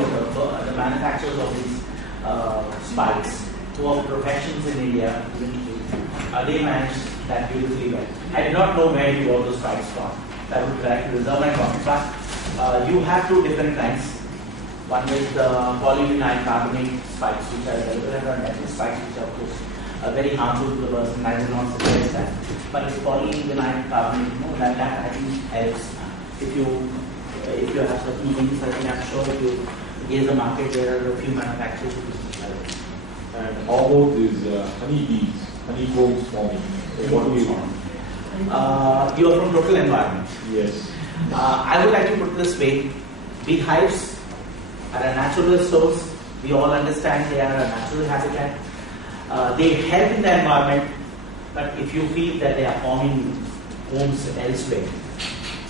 the manufacturers of these spikes, who are professionals in India, they manage that beautifully well. I did not know where you got those spikes from. So I would like to reserve my comment. But you have two different kinds. One is the polyvinyl carbonate spikes, which are relevant and spikes which are of course very harmful to the person. I will not suggest that. But it's polyvinyl carbonate, that I think helps. If you have certain things, I think I'm sure if you gaze the market, there are a few manufacturers who help. And how about these honeybees, honeycombs forming? What do you want? You are from Total Environment. Yes. I would like to put it this way: beehives are a natural resource. We all understand they are a natural habitat. They help in the environment, but if you feel that they are forming homes elsewhere,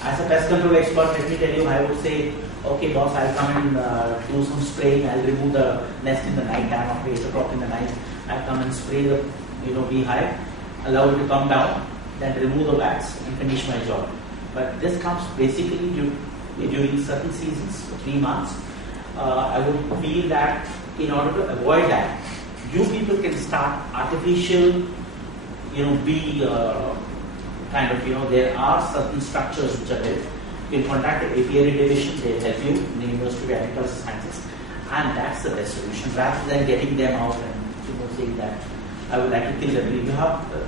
as a pest control expert, let me tell you, I would say, okay, boss, I'll come and do some spraying. I'll remove the nest in the night time after 8 o'clock in the night. I'll come and spray the beehive, allow it to come down, then remove the wax and finish my job. But this comes basically during certain seasons, for 3 months. I would feel that in order to avoid that, you people can start artificial, bee there are certain structures which are built. You can contact the apiary division, they'll help you in the University of Agricultural Sciences, and that's the best solution rather than getting them out and saying that I would like to kill them.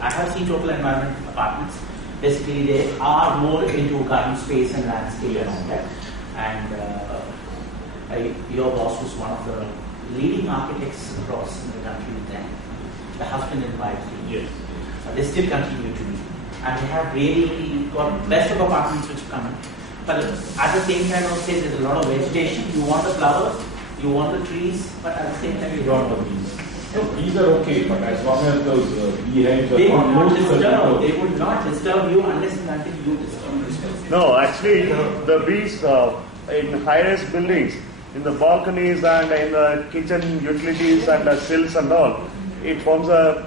I have seen Total Environment apartments. Basically, they are more into garden space and landscape and all that. And your boss was one of the leading architects across in the country then. The husband and wife. Yes. They still continue to be. And they have really got best of apartments which come in. But at the same time, I would say there's a lot of vegetation. You want the flowers, you want the trees, but at the same time, you don't want the bees. No, bees are okay, but as long as those beehives they are not disturb. They would not disturb you unless and until you disturb. No, actually, the bees in high-rise buildings, in the balconies and in the kitchen utilities and the sills and all, it forms a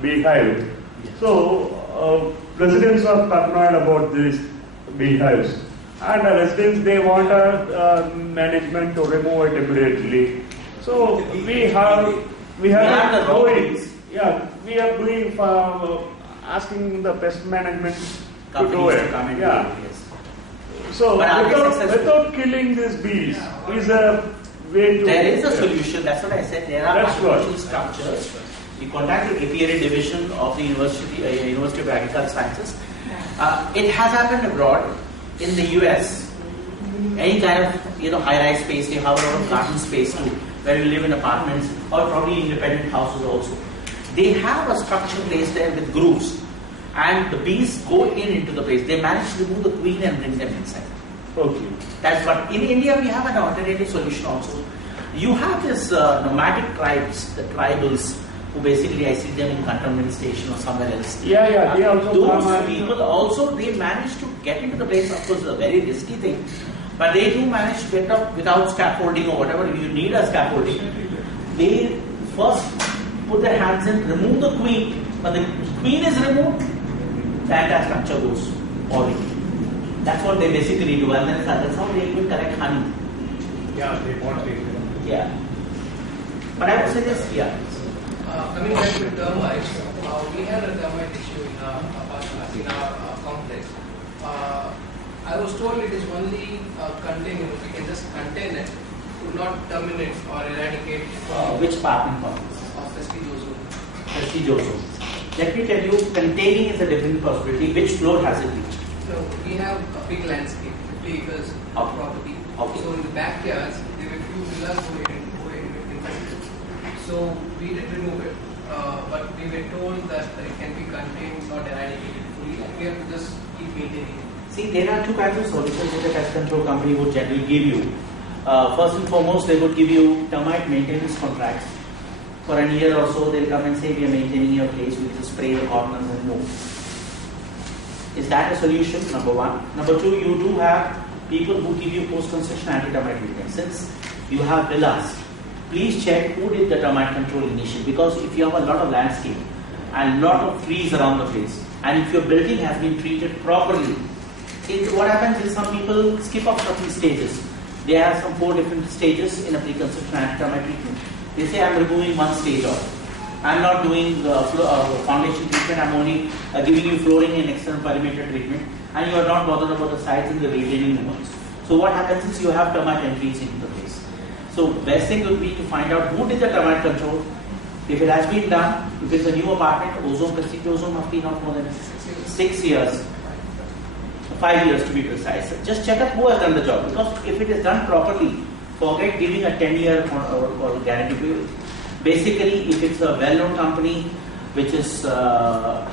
beehive. Yes. So, residents are paranoid about these beehives, and the residents, they want management to remove it immediately. So we have the doing, we are doing asking the pest management to do it. So without killing these bees is a way to. There is a solution. That's what I said. There are artificial structures. We contact the apiary division of the University of Agricultural Sciences. It has happened abroad. In the US, any kind of high-rise space, they have a lot of garden space too, where you live in apartments or probably independent houses also. They have a structure placed there with grooves, and the bees go into the place. They manage to remove the queen and bring them inside. Okay. That's what. In India, we have an alternative solution also. You have this nomadic tribes, the tribals, who basically I see them in cantonment station or somewhere else. They also those people also, they manage to get into the place. Of course, it's a very risky thing, but they do manage to get up without scaffolding or whatever. You need a scaffolding. They first put their hands in, remove the queen. When the queen is removed, the entire structure goes already. That's what they basically do, and then that's how they will collect honey. Yeah, they want it. Yeah. But I would suggest, coming back to termites, we had a termite issue in our complex. I was told it is only contained, we can just contain it, would not terminate or eradicate. Which apartment complex? Prestigioso. Let me tell you, containing is a different possibility. Which floor has it reached? So we have a big landscape, 50 acres of property. Okay. So in the backyards, there were few villas who were infested. So we did remove it, but we were told that it can be contained, not eradicated fully, and we have to just keep maintaining it. See, there are two kinds of solutions that a pest control company would generally give you. First and foremost, they would give you termite maintenance contracts. For a year or so, they'll come and say, we are maintaining your place, we just spray the corners and move. Is that a solution? Number one. Number two, you do have people who give you post-construction anti-termite treatment. Since you have villas, please check who did the termite control initially, because if you have a lot of landscape and a lot of trees around the place, and if your building has been treated properly, what happens is some people skip off certain stages. there are some 4 different stages in a pre-conception anti-termite treatment. They say I'm removing one stage of it. I'm not doing foundation treatment, I'm only giving you flooring and external perimeter treatment, and you are not bothered about the sides and the retaining walls. So what happens is you have termite entries into the place. So best thing would be to find out who did the termite control. If it has been done, if it's a new apartment, ozone, plastic ozone must be not more than 6 years. 5 years to be precise. Just check up who has done the job, because if it is done properly, forget giving a 10-year or guarantee period. Basically, if it's a well-known company which is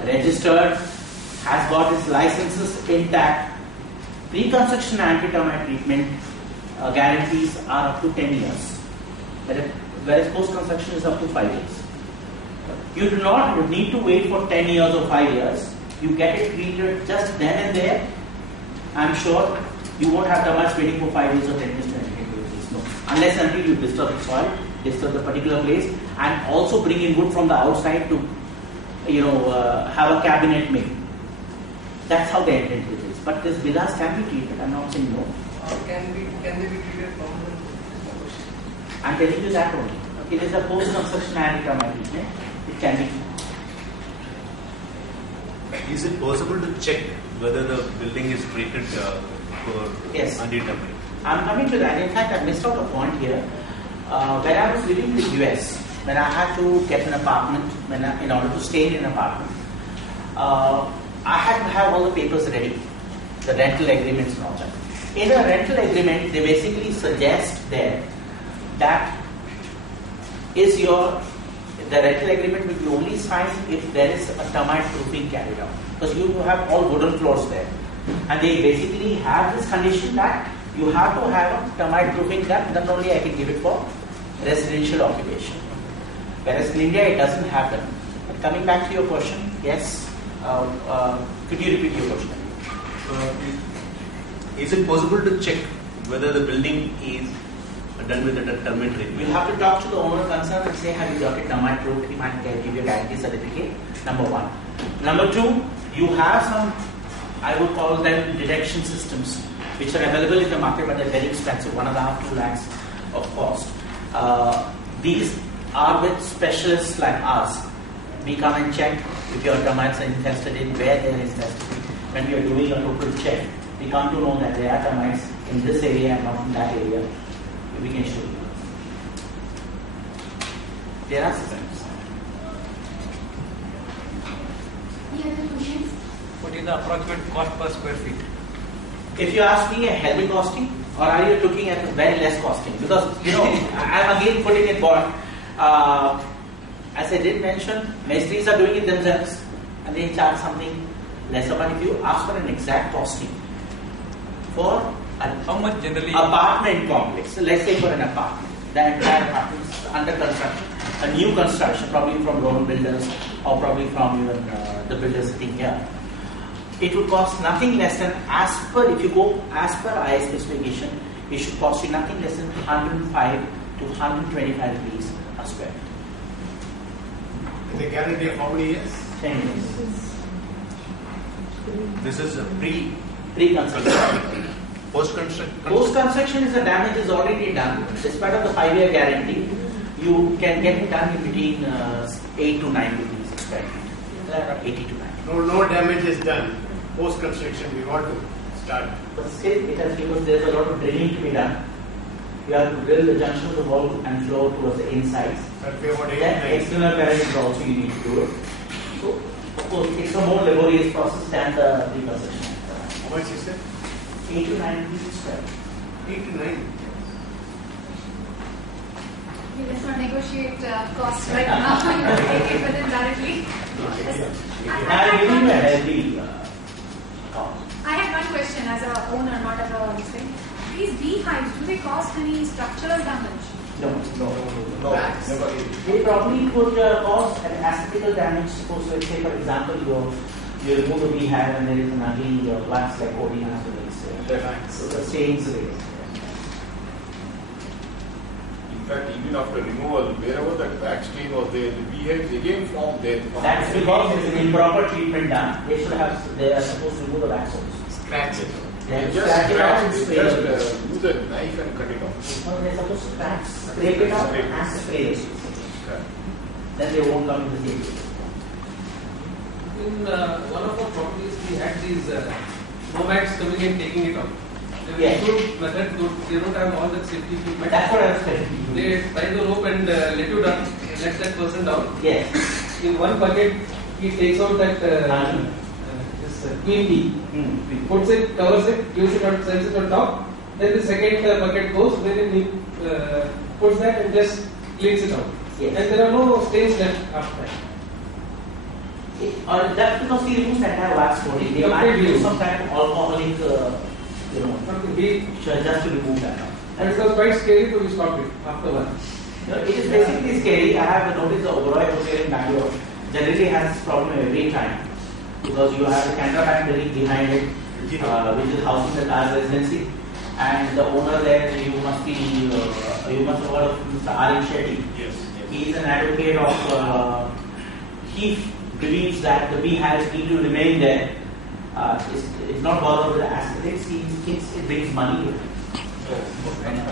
registered, has got its licenses intact, pre-construction anti-termite treatment guarantees are up to 10 years, whereas post-construction is up to 5 years. You do not need to wait for 10 years or 5 years. You get it treated just then and there. I'm sure you won't have termites waiting for 5 years or 10 years to enter into the place. No. Unless until you disturb the soil, disturb the particular place, and also bring in wood from the outside to, have a cabinet made. That's how they enter into the place. But these villas can be treated. I'm not saying no. Can they be treated permanently? I'm telling you that only. It is a post-construction anti-termite treatment. It can be. Is it possible to check whether the building is treated for anti-termite? I'm coming to that. In fact, I missed out a point here. When I was living in the US, when I had to get an apartment, in order to stay in an apartment, I had to have all the papers ready, the rental agreements and all that. In a rental agreement, they basically suggest there that the rental agreement will be only signed if there is a termite proofing carried out, because you have all wooden floors there, and they basically have this condition that you have to have a termite proofing done, then only I can give it for residential occupation. Whereas in India it doesn't have them. But coming back to your question, yes, could you repeat your question? Is it possible to check whether the building is done with the termite treatment? You have to talk to the owner concerned and say, have you got it termite proof? He might give you a guarantee certificate. Number 1. Number 2, you have some, I would call them detection systems, which are available in the market, but they're very expensive, 1.5 to 2 lakhs of cost. These are with specialists like us. We come and check if your termites are infested in where they are infested. When we are doing a local check, we come to know that there are termites in this area and not in that area. We can show you. There are systems. Any other questions? What is the approximate cost per square feet? If you ask me a healthy costing, or are you looking at a very less costing? Because, I'm again putting it back. As I did mention, Maestries are doing it themselves and they charge something lesser. But if you ask for an exact costing for How much generally? apartment complex, so let's say for an apartment, the entire apartment is under construction, a new construction, probably from Roman builders or probably from even the builders sitting here, it would cost nothing less than, if you go as per IS specification, it should cost you nothing less than 105 to 125 rupees a square feet. The guarantee of how many years? 10 years. This is a Pre-construction. post-construction. Post-construction is the damage is already done. Despite of the 5-year guarantee, you can get it done in between 8 to 9 rupees a square feet. 80 to 9. No damage is done. Post-construction, we want to start. But still, it has, because there's a lot of drilling to be done. You have to drill the junction of the wall and floor towards the insides. That we about 8 Then 9. external parameters also you need to do it. So, of course, it's a more laborious process than the pre-construction. How much is it? 8 to 9 rupees a square. 8 to 9. Let's not negotiate costs right now. Take it with them directly. I'm giving you a healthy cost. I had one question as a owner, not as a thing. These beehives, do they cause any structural damage? No. Wax. They probably could cause an aesthetical damage. Suppose, let's say, for example, you remove the beehive and there is an ugly wax like coating after this. So the stains away. In fact, even after removal, wherever that wax stain was there, the beehives again formed there. That's because there is an improper treatment done. They are supposed to remove the wax also. Scratch it. They have to Just scratch it out and scratch, spray just it. use a knife and cut it off. No, they're supposed to scrape it out and spray it. Then they won't come in the same place. In one of our properties, we had these nomads coming and taking it out. They were Yes. good method, good. They don't have all that safety equipment. That's what I was saying. They tie the rope and let that person down. Yes. In one bucket, he takes out that queen bee, puts it, covers it, gives it on, sends it on top. Then the second bucket goes, then he puts that and just cleans it out. Yes. And there are no stains left after that. That's because he removes the entire wax body. They might use some kind of alcoholic, just to remove that. And it was quite scary, so we stopped it after one. It is basically scary. I have noticed the Oberoi Hotel in Bangalore generally has this problem every time because you have the Canara Bank building behind it, which is housing the Taj Residency, and the owner there, you must have heard of Mr. R.N. Shetty. Yes. He is an advocate of. He believes that the beehives need to remain there. It's not bothered with the aesthetics. He thinks it brings money with it.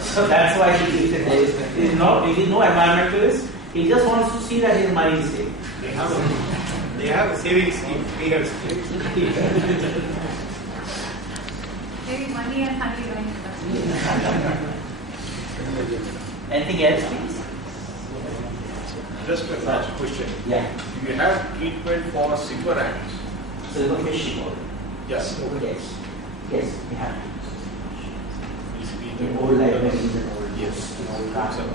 So that's why he keeps it there. He is no environmentalist. He just wants to see that his money is safe. They have a savings scheme, beehive scheme. Maybe money and honey going together. Anything else, please? Just a last question. Yeah. Do you have treatment for silver ants? Silverfish shipper. Yes. Yes. Yes, we have. Basically, In old libraries and old Yes. in old crafts. Yes.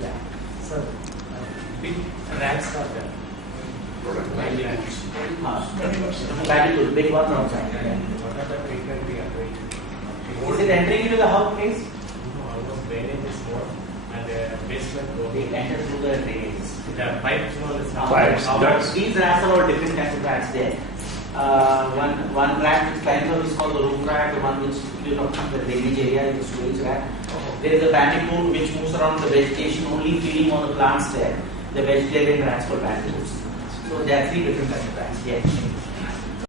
Yeah. Sir, big rats are there. Very good. Big one outside. Yeah. What are the treatment we are doing? Is it entering into the house, please? Almost drainage is more and basement They going. enter through the drainages. The pipes wall is not. Pipes, ducts. These rats are all different kinds of rats there. One rat which climbs up is called the roof rat, the one which comes from the drainage area is the storage rat. There is a bandicoot which moves around the vegetation only feeding on the plants there. The vegetarian rats called bandicoots. So there are three different kinds of rats. Yes.